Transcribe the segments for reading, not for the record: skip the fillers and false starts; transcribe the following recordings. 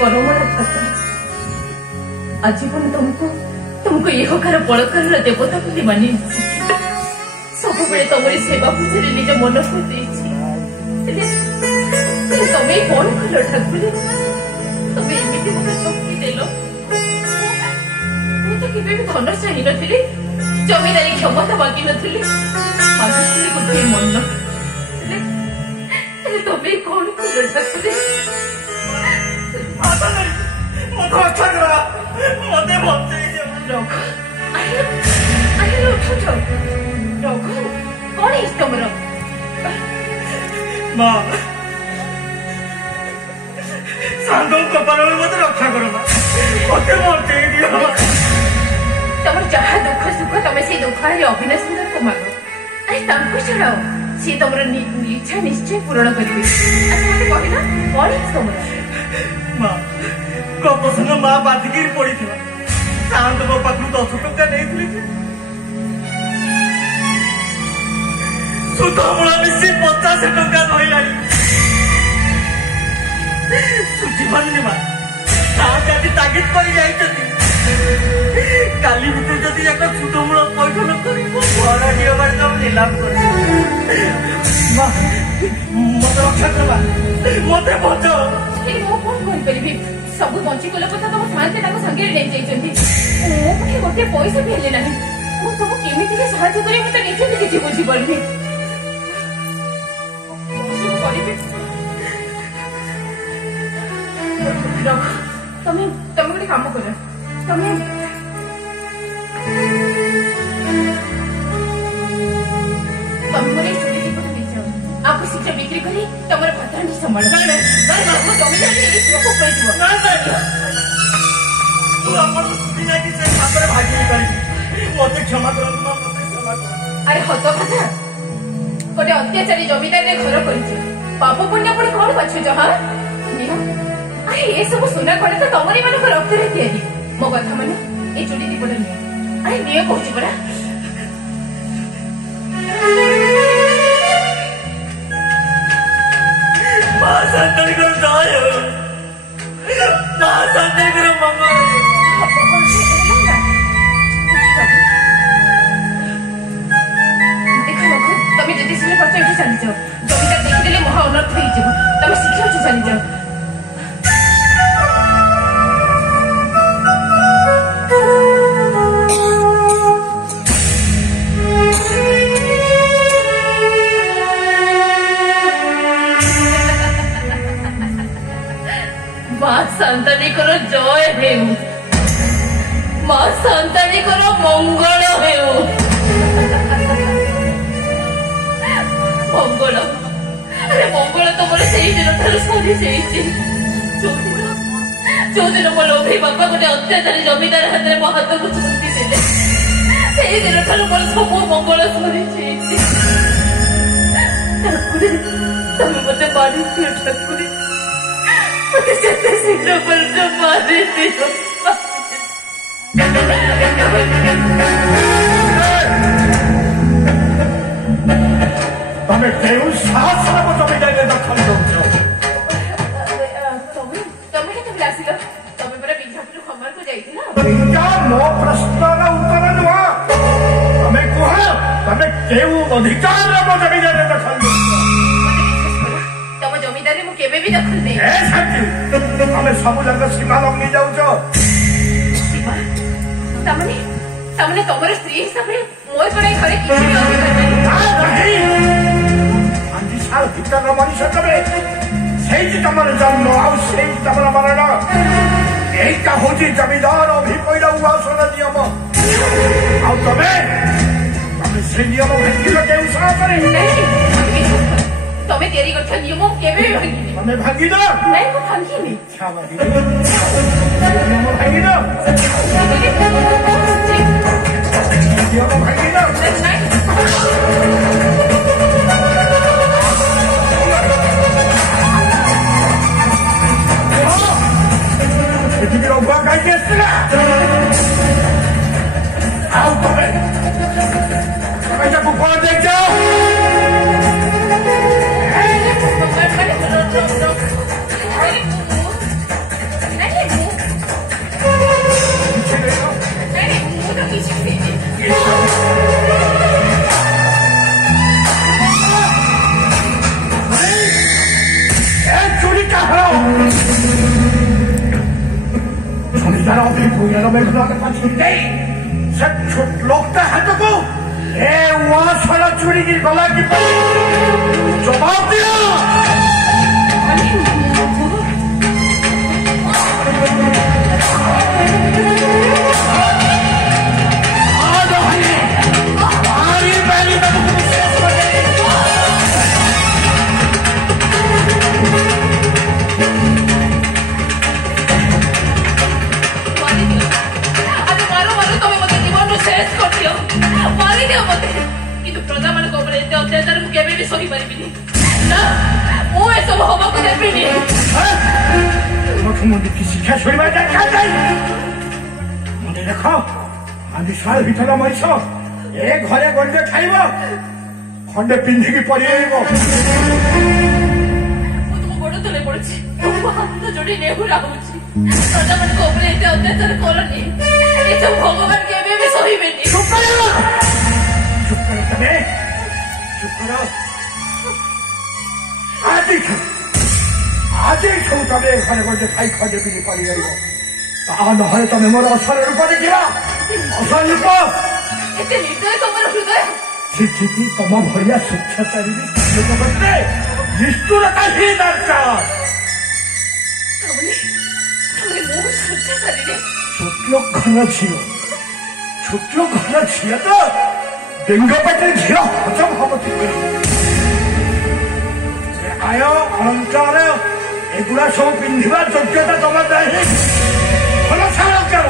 परमर आजीवन तुमको तुमको यहकार बलकार देवता बोली मानि सब बेले तुमरी सेवा पूजा निज मन को तमें कौन कल ठाकुर तमें एमती मत शक्ति देल मुझे केवे भी धन चाही नी जमीदारी क्षमता मागि नी गोटे मन तमें कौन कल ठाकुर कौन है तुमर माँ सांदो कपाल मत रक्षा करो मते मते दियो तमर जहा दुख सुख तमे से दुख है अविनाश सुंदर को मांगो अरे तांको छड़ाओ से तमर इच्छा निश्चय पूर्ण करिवे अच्छा मते कहिना कौन है तुमर माँ कपसन माँ बाधिकी पड़ी थी सांदो को पाखु 10 टका नेइथिले सुधमूला मिसी 50 टका धइलानी सुठी मानुनी माँ ताकि तागिद कर काली भितर जदि एक सुधमूला पैठ न करी भड़ा दिवार तो नीलाम कर मत रक्षा करवा मत बच सब बंची गला कथा तुम साथे संगे गोटे पैसा भी हेले ना तुम केमी साहय करी मत निजे भी किसी बुझी पार्मी तमें गोटे काम कर तमें आपको शीघ्र बिक्री करी तुम भद्राणी संभाल अरे हत कथा गोटे अत्याचारी जमीदार घर कर पाप पुण्य पुणी कौन बाछुच हाँ अरे ये सब सुना कड़े तो तमरी मान रक्त या मो कथा मान ये चूड़ी दीपट नि अरे नियो कहूँ पड़ा तमें जिते शीघ्र पार्छ ये चली जाओ जमीदार देखीदे महा अनर्थ हो तमें शीघ्र चली जाओ माँ संतानी करो जय हेउ माँ संतानी करो मंगल हेउ मंगल अरे मंगल तुम से दिन सरी जो दिन मो लोभी बापा गोटे अत्याचारी जमीदार हाथ में मो हाथ को छुट्टी देले से दिन मोर सब मंगल सरी तमें मत मारी ठाकुर मत जिते शीघ्र पर्च मारी दियो तमें केउ साहस न जमीदार दखल दउछ तमें केते आसिलो तमें परे बिंझापुर खबर को जाइथिला बिंझा मो प्रश्नर उत्तर दुआ तमें कुह तमें केउ अधिकार न जमीदार दखल दउछ तम जमीदारी मु केबे भी दखल नै ए साथी हमें सब जगह सीमा लंघी जाउछ सीमा तमने तमने तमर स्त्री हिसाब रे मोर परे घरे किछि भी अधिकार नै साल भीतर मनुष्य तमें से तमर जन्म आउ तमर मरण यहीटा हूँ जमीदार अभिपैल उपासन नियम आमे से नियम भांगिल के साहस तमें तेरी कर नियम केबे भांगिनी तमें भांगिल नहीं को भांगिनी नियम भांगिल नियम भांगिल पृथ्वीर उभा कहीं आओ तुम्हें जब ऊपर देख जाओ मेघनाथ पछुई नहीं से छोट लोकता हाथ को ए वहां सारा चोरी की गला की जवाब दिया प्रजा मान अत्याचार मुझे सही पारि सब हम को देवी मुख्यमंत्री शिक्षा शुणा मुझे देख आदि साल भर मनीष ए घरे गंडे खाइब खंडे पिंधिकी पड़ गोड़ तले पड़ी हाथ जोड़ी नेहुरा होची प्रजा मान अत्याचार करनी सब भगवान केवे भी सहीबेनी चुप करो तमे चुप करो आज तमे घरे गंडे खाई खंडे पिंधि पड़ गई ना तुम मोर असल रूप देखा असल रूप एते निर्दय तुम हृदय तुम भाया शिक्षाचारी निष्ठुरता ही दरकार छोट घर झील छोट घर झील तो डेंग पेटे झील हजम हम आय अलंकार एगुड़ा सब पिंधा योग्यता तुम नहीं भल अलंकार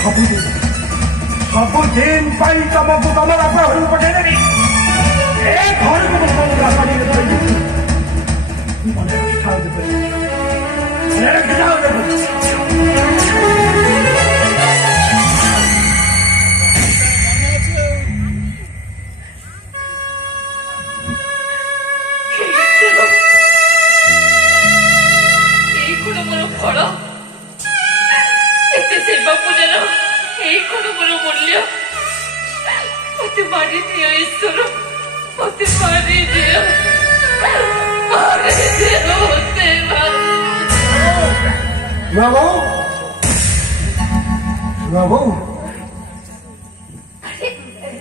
सबुदिन तुमको तुम बापा घर पठेदेवी घर को फल एत सेवा पूजन मोर मूल्य मत मारी दियो ईश्वर मत मारी दियो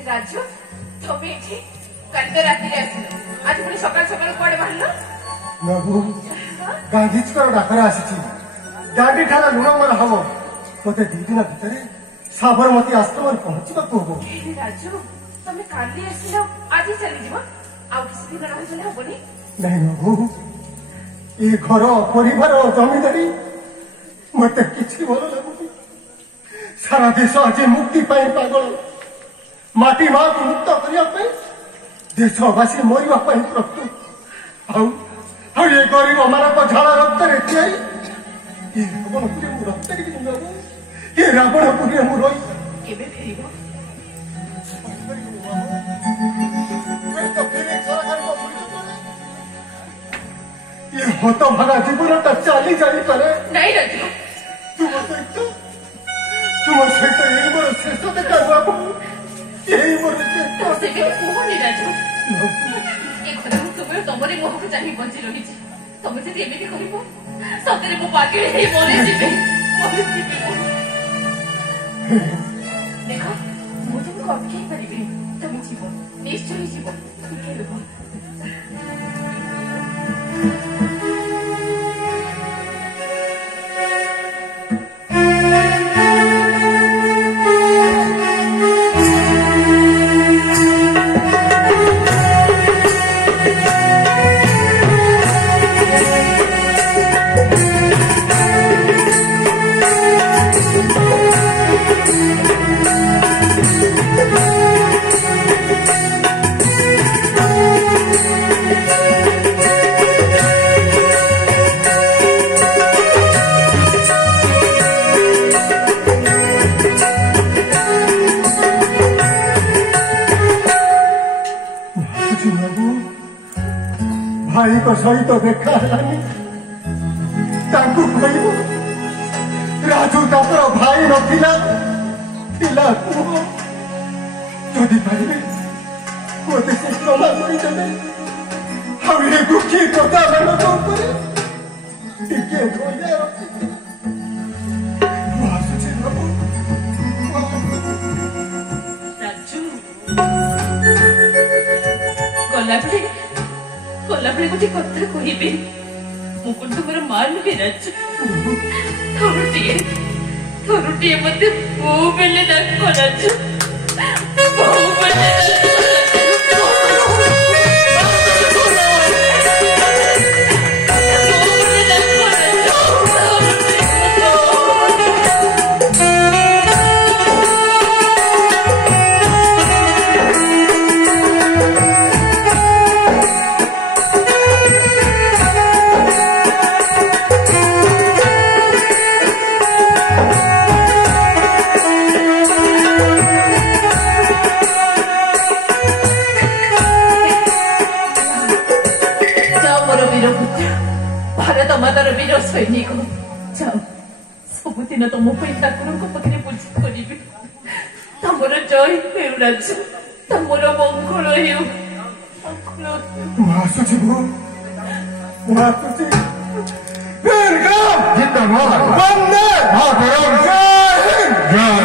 राजू तुम कल तो राति आज पुणी सकाल सकाल कड़े बाहर बाबू गांधी डाकर आसी गाड़ी ठार लुण मन हम मत दी दिन भितर साबरमती आश्रम पहुंचा हम राजू तुम काली आसिल आज चली जाव किसी दिन रही हेनी नहीं बाबू ये घर परिवार जमीदारी मत किसी भल लगुनि सारा देश आज मुक्ति पागल माटी माँ को मुक्त करने देशवासी मरवा प्रस्तुत ये गरीब मान झाड़ रक्त ये रावणपुरी मु रक्त ये रावणपुरी मु रही ये हतभागा जीवन चली जापे नहीं राजू तुम सहित यही मोर शेष देखा बाबू यही मोर कहनी राजू तुम तुमरी मुह को चाह बची रही तुम जी एमती कर सतरे मो पागे मरी देख मुझे तुमको अटकई पारि तुम जीव निश्चय जीव भाई को सहित देखा हेलानी तांकु कहबो राजू तापर भाई नथिला थिला कुह जदि पाइबे मते से क्षमा करि देबे हम ये दुखी कथा मान ऊपर टिके धोया वासुची बाबू राजू गलाबले गोटे कथा कहबी मुकुट तुमर मान भी राजू थोरुटिए मते बो बेले डाक राजू बो बेले भारत मातार वीर सैनिक जाओ सबुदिन तुम ठाकुर पाखे पूजा करी तमर जय हेउ राजू तमर मंगल हेउ मासुची भो मासुची वीर का जिंदाबाद वंदे मातरम जय हिंद।